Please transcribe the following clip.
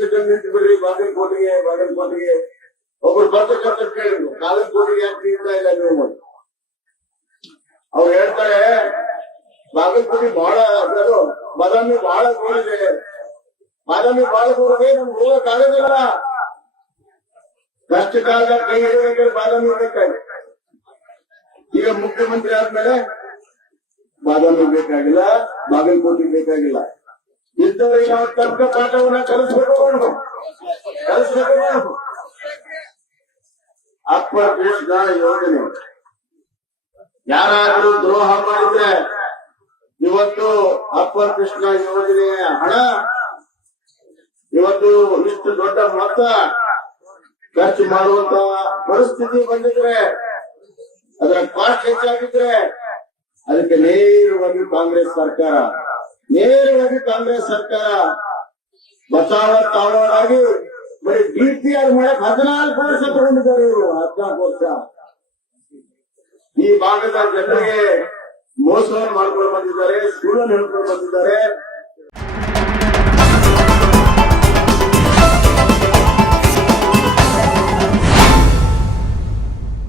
Second ನಿಂತು ಬಿಡ್ರಿ ಬಾಗಲಕೋಟೆಗೆ ಒಬ್ರು ಬರ್ಬೇಕಂತ ಕೇಳಿದ್ರು. ಬಾಗಲಕೋಟೆಗೆ ಯಾಕೆ ನೀಡ್ತಾ ಇಲ್ಲ ನೀವು? ಅವ್ರು ಹೇಳ್ತಾರೆ ಬಾಗಲಕೋಟೆ ಬಹಳ ಅದು ಬಾದಾಮಿ ಬಹಳ ದೂರ ಇದೆ, ನಮ್ಗೆ ಹೋಗಕ್ಕಾಗೋದಿಲ್ಲ. ಕಷ್ಟ ಕಾಲದಾಗ ಕೈ ಹಿಡಬೇಕಾದ್ರೆ ಬಾದಾಮಿ ಬೇಕಾಗಿದೆ. ಈಗ ಮುಖ್ಯಮಂತ್ರಿ ಆದ್ಮೇಲೆ ಬಾದಾಮಿ ಬೇಕಾಗಿಲ್ಲ, ಬಾಗಲಕೋಟೆ ಬೇಕಾಗಿಲ್ಲ. ಇದ್ದವರಿಗೆ ನಾವು ತಕ್ಕ ಪಾಠವನ್ನ ಕಲಿಸ್ಬೇಕು. ಅಪ್ಪರ್ ಕೃಷ್ಣ ಯೋಜನೆ ಯಾರಾದ್ರೂ ದ್ರೋಹ ಮಾಡಿದ್ರೆ ಇವತ್ತು ಅಪ್ಪರ್ ಕೃಷ್ಣ ಯೋಜನೆಯ ಹಣ ಇವತ್ತು ಇಷ್ಟು ದೊಡ್ಡ ಮೊತ್ತ ಖರ್ಚು ಮಾಡುವಂತ ಪರಿಸ್ಥಿತಿ ಬಂದಿದ್ರೆ, ಅದರ ಕಾಸ್ಟ್ ಹೆಚ್ಚಾಗಿದ್ರೆ ಅದಕ್ಕೆ ನೇರವಾಗಿ ಕಾಂಗ್ರೆಸ್ ಸರ್ಕಾರ ಬಚಾವ ತಾಳವಾಗಿ ಬರೀ ಡಿಪಿಆರ್ ಮಾಡಕ್ 14 ವರ್ಷ ತಗೊಂಡಿದ್ದಾರೆ ಇವರು. 14 ವರ್ಷ ಈ ಭಾಗದ ಜನರಿಗೆ ಮೋಸವನ್ನು ಮಾಡ್ಕೊಂಡು ಬಂದಿದ್ದಾರೆ, ಸುಳ್ಳನ್ನು ಹೇಳ್ಕೊಂಡು ಬಂದಿದ್ದಾರೆ.